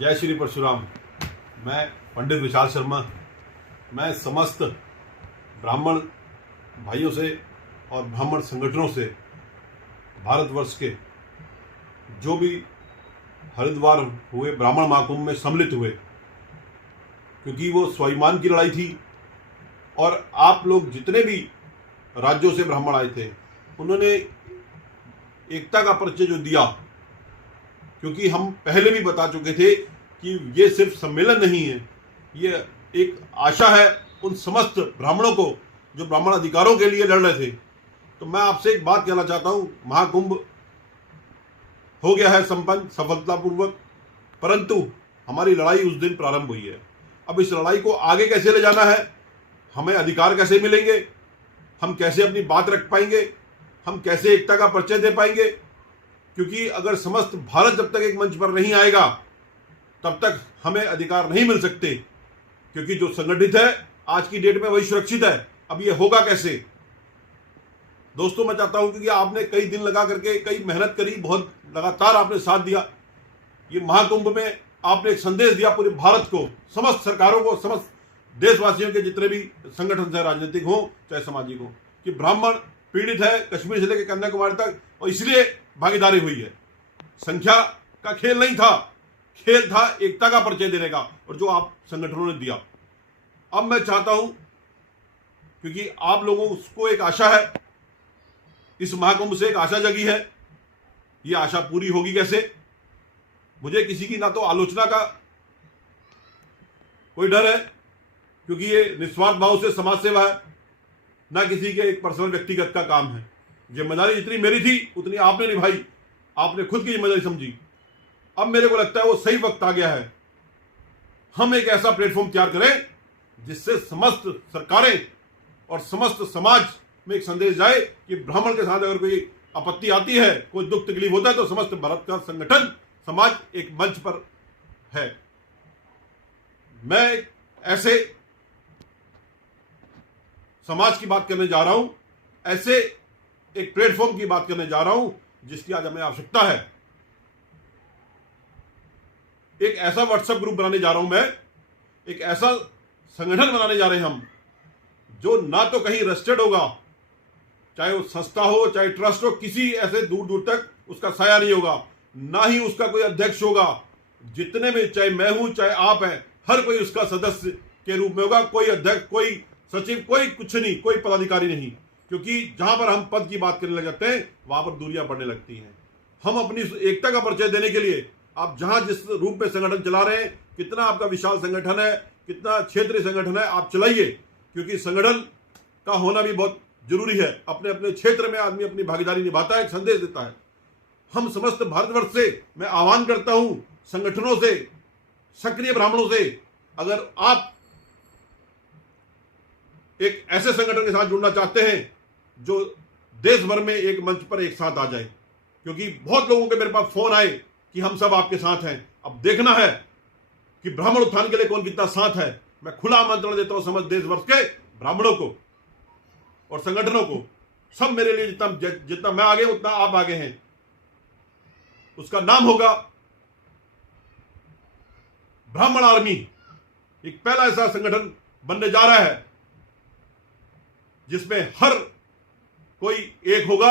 जय श्री परशुराम। मैं पंडित विशाल शर्मा। मैं समस्त ब्राह्मण भाइयों से और ब्राह्मण संगठनों से भारतवर्ष के जो भी हरिद्वार हुए ब्राह्मण महाकुंभ में सम्मिलित हुए, क्योंकि वो स्वाभिमान की लड़ाई थी और आप लोग जितने भी राज्यों से ब्राह्मण आए थे उन्होंने एकता का परिचय जो दिया, क्योंकि हम पहले भी बता चुके थे कि ये सिर्फ सम्मेलन नहीं है, ये एक आशा है उन समस्त ब्राह्मणों को जो ब्राह्मण अधिकारों के लिए लड़ रहे थे। तो मैं आपसे एक बात कहना चाहता हूं, महाकुंभ हो गया है संपन्न सफलतापूर्वक, परंतु हमारी लड़ाई उस दिन प्रारंभ हुई है। अब इस लड़ाई को आगे कैसे ले जाना है, हमें अधिकार कैसे मिलेंगे, हम कैसे अपनी बात रख पाएंगे, हम कैसे एकता का परिचय दे पाएंगे, क्योंकि अगर समस्त भारत जब तक एक मंच पर नहीं आएगा तब तक हमें अधिकार नहीं मिल सकते, क्योंकि जो संगठित है आज की डेट में वही सुरक्षित है। अब ये होगा कैसे दोस्तों? मैं चाहता हूं, क्योंकि आपने कई दिन लगा करके कई मेहनत करी, बहुत लगातार आपने साथ दिया। ये महाकुंभ में आपने एक संदेश दिया पूरे भारत को, समस्त सरकारों को, समस्त देशवासियों के जितने भी संगठन से राजनीतिक हो चाहे सामाजिक हो, कि ब्राह्मण पीड़ित है कश्मीर से लेकर कन्याकुमारी तक, और इसलिए भागीदारी हुई है। संख्या का खेल नहीं था, खेल था एकता का परिचय देने का, और जो आप संगठनों ने दिया। अब मैं चाहता हूं, क्योंकि आप लोगों को एक आशा है, इस महाकुंभ से एक आशा जगी है, ये आशा पूरी होगी कैसे? मुझे किसी की ना तो आलोचना का कोई डर है, क्योंकि ये निस्वार्थ भाव से समाज सेवा है, ना किसी के एक पर्सनल व्यक्तिगत का काम है। जिम्मेदारी जितनी मेरी थी उतनी आपने निभाई, आपने खुद की जिम्मेदारी समझी। अब मेरे को लगता है वो सही वक्त आ गया है, हम एक ऐसा प्लेटफॉर्म तैयार करें जिससे समस्त सरकारें और समस्त समाज में एक संदेश जाए कि ब्राह्मण के साथ अगर कोई आपत्ति आती है, कोई दुख तकलीफ होता है, तो समस्त भारत का संगठन समाज एक मंच पर है। मैं ऐसे समाज की बात करने जा रहा हूं, ऐसे एक प्लेटफॉर्म की बात करने जा रहा हूं जिसकी आज हमें आवश्यकता है। एक ऐसा व्हाट्सएप ग्रुप बनाने जा रहा हूं मैं, एक ऐसा संगठन बनाने जा रहे हैं हम, जो ना तो कहीं रजिस्टर्ड होगा, चाहे वो संस्था हो चाहे ट्रस्ट हो, किसी ऐसे दूर दूर तक उसका साया नहीं होगा, ना ही उसका कोई अध्यक्ष होगा। जितने भी, चाहे मैं हूं चाहे आप हैं, हर कोई उसका सदस्य के रूप में होगा। कोई अध्यक्ष, कोई सचिव, कोई कुछ नहीं, कोई पदाधिकारी नहीं, क्योंकि जहां पर हम पद की बात करने लग जाते हैं वहां पर दूरियां बढ़ने लगती हैं। हम अपनी एकता का परिचय देने के लिए आप जहां जिस रूप में संगठन चला रहे हैं, कितना आपका विशाल संगठन है, कितना क्षेत्रीय संगठन है, आप चलाइए, क्योंकि संगठन का होना भी बहुत जरूरी है। अपने अपने क्षेत्र में आदमी अपनी भागीदारी निभाता है, एक संदेश देता है। हम समस्त भारतवर्ष से मैं आह्वान करता हूं, संगठनों से, सक्रिय ब्राह्मणों से, अगर आप एक ऐसे संगठन के साथ जुड़ना चाहते हैं जो देश भर में एक मंच पर एक साथ आ जाए, क्योंकि बहुत लोगों के मेरे पास फोन आए कि हम सब आपके साथ हैं। अब देखना है कि ब्राह्मण उत्थान के लिए कौन कितना साथ है। मैं खुला आमंत्रण देता हूं समस्त देश वर्ष के ब्राह्मणों को और संगठनों को, सब मेरे लिए जितना मैं आगे उतना आप आगे हैं। उसका नाम होगा ब्राह्मण आर्मी। एक पहला ऐसा संगठन बनने जा रहा है जिसमें हर कोई एक होगा,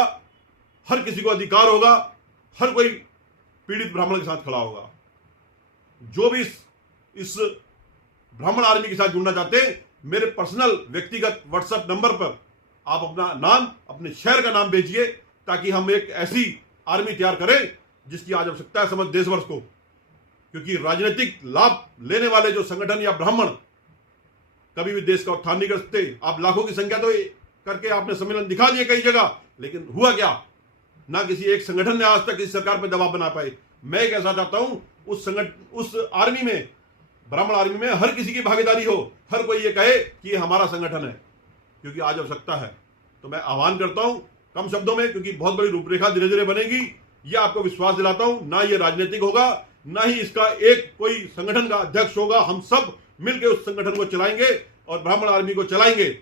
हर किसी को अधिकार होगा, हर कोई पीड़ित ब्राह्मण के साथ खड़ा होगा। जो भी इस ब्राह्मण आर्मी के साथ जुड़ना चाहते हैं, मेरे पर्सनल व्यक्तिगत व्हाट्सएप नंबर पर आप अपना नाम, अपने शहर का नाम भेजिए, ताकि हम एक ऐसी आर्मी तैयार करें जिसकी आज आवश्यकता है समस्त देशवर्ष को। क्योंकि राजनीतिक लाभ लेने वाले जो संगठन या ब्राह्मण कभी भी देश का उत्थान नहीं कर सकते। आप लाखों की संख्या तो करके आपने सम्मेलन दिखा दिए कई जगह, लेकिन हुआ क्या? ना किसी एक संगठन ने आज तक किसी सरकार पर दबाव बना पाए। मैं एक ऐसा चाहता हूं, उस आर्मी में, ब्राह्मण आर्मी में हर किसी की भागीदारी हो, हर कोई ये कहे कि ये हमारा संगठन है, क्योंकि आज आवश्यकता है। तो मैं आह्वान करता हूं कम शब्दों में, क्योंकि बहुत बड़ी रूपरेखा धीरे धीरे बनेगी, यह आपको विश्वास दिलाता हूं। ना ये राजनीतिक होगा, ना ही इसका एक कोई संगठन का अध्यक्ष होगा। हम सब मिलकर उस संगठन को चलाएंगे और ब्राह्मण आर्मी को चलाएंगे।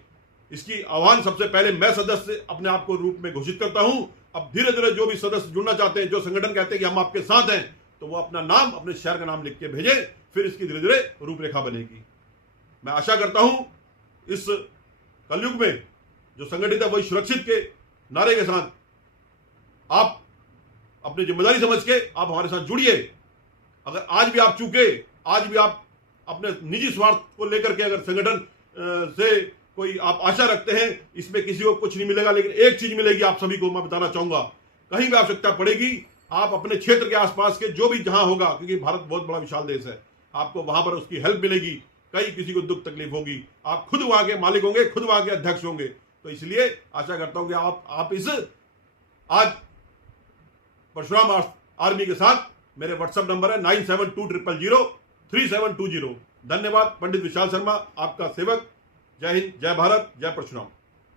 इसकी आह्वान सबसे पहले मैं सदस्य अपने आप को रूप में घोषित करता हूं। अब धीरे धीरे जो भी सदस्य जुड़ना चाहते हैं, जो संगठन कहते हैं कि हम आपके साथ हैं, तो वो अपना नाम, अपने शहर का नाम लिख के भेजें, फिर इसकी धीरे धीरे रूपरेखा बनेगी। मैं आशा करता हूं इस कलयुग में जो संगठित है वही सुरक्षित के नारे के साथ आप अपनी जिम्मेदारी समझ के आप हमारे साथ जुड़िए। अगर आज भी आप चूके, आज भी आप अपने निजी स्वार्थ को लेकर के अगर संगठन से कोई आप आशा रखते हैं, इसमें किसी को कुछ नहीं मिलेगा, लेकिन एक चीज मिलेगी आप सभी को, मैं बताना चाहूंगा। कहीं भी आवश्यकता पड़ेगी, आप अपने क्षेत्र के आसपास के जो भी जहां होगा, क्योंकि भारत बहुत बड़ा विशाल देश है, आपको वहां पर उसकी हेल्प मिलेगी। कहीं किसी को दुख तकलीफ होगी, आप खुद वहां के मालिक होंगे, खुद वहां के अध्यक्ष होंगे। तो इसलिए आशा करता हूं कि आप इस आज परशुराम आर्मी के साथ, मेरे व्हाट्सएप नंबर है 9720003720। धन्यवाद। पंडित विशाल शर्मा, आपका सेवक। जय हिंद, जय भारत, जय परशुराम।